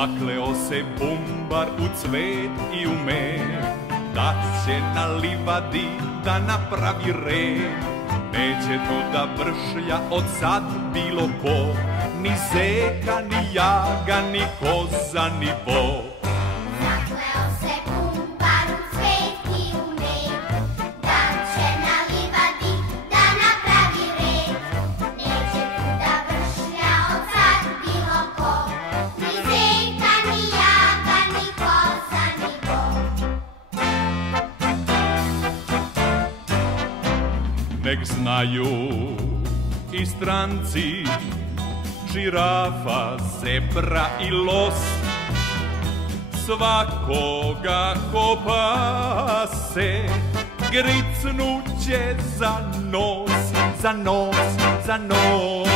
Zakleo se bumbar u cvet i u med, da će na livadi da napravi red. Neće to da vršlja od sad bilo ko, ni zeka, ni jaga, ni koza, ni vo. Zakleo se bumbar u cvet i u med, da će na livadi da napravi red. Neće tu da vršlja od sad bilo ko, ni zeka, ni jaga, ni koza, ni vo. Nek znaju i stranci, žirafa, zebra i los, svakoga ko pase gricnuće za nos, za nos, za nos.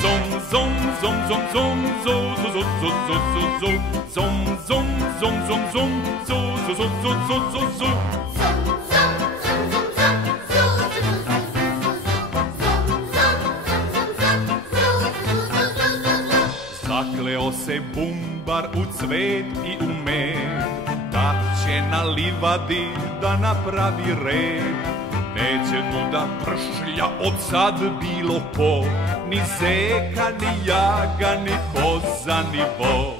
Zom, zom, zom, zom, zom, zo, zo, zo, zo, zo, zo, zo. Zom, zom, zom, zom, zom, zo, zo, zo, zo, zo, zo, zo. Zakleo se bumbar u cvet i u med, da će na livadi da napravi red. Neće tu da pršlja od sad bilo ko, ni zeka, ni jaga, ni koza, ni vo.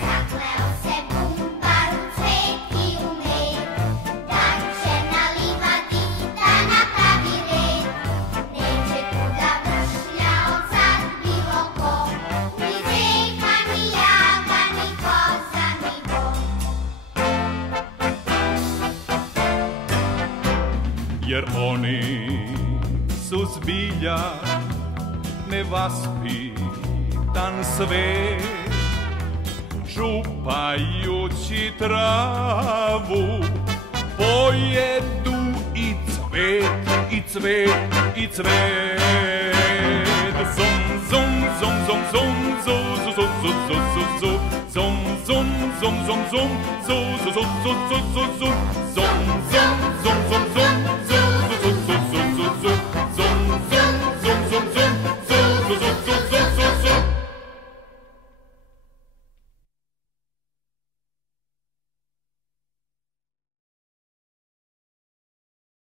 Zakleo se bumbar u cvet i u med, da će na livadi da napravi red. Neće tu da vršlja od sad bilo ko, ni zeka, ni jaga, ni koza, ni vo. Jer oni su zbilja nevaspitan svet, čupajući travu pojedu i cvet, i cvet, i cvet. Zom, zom, zom, zom, zom, zo, zo, zo, zo, zo, zo, zo. Zom, zom, zom, zom, zom, zo, zo, zo, zo, zo, zo, zo. Zom,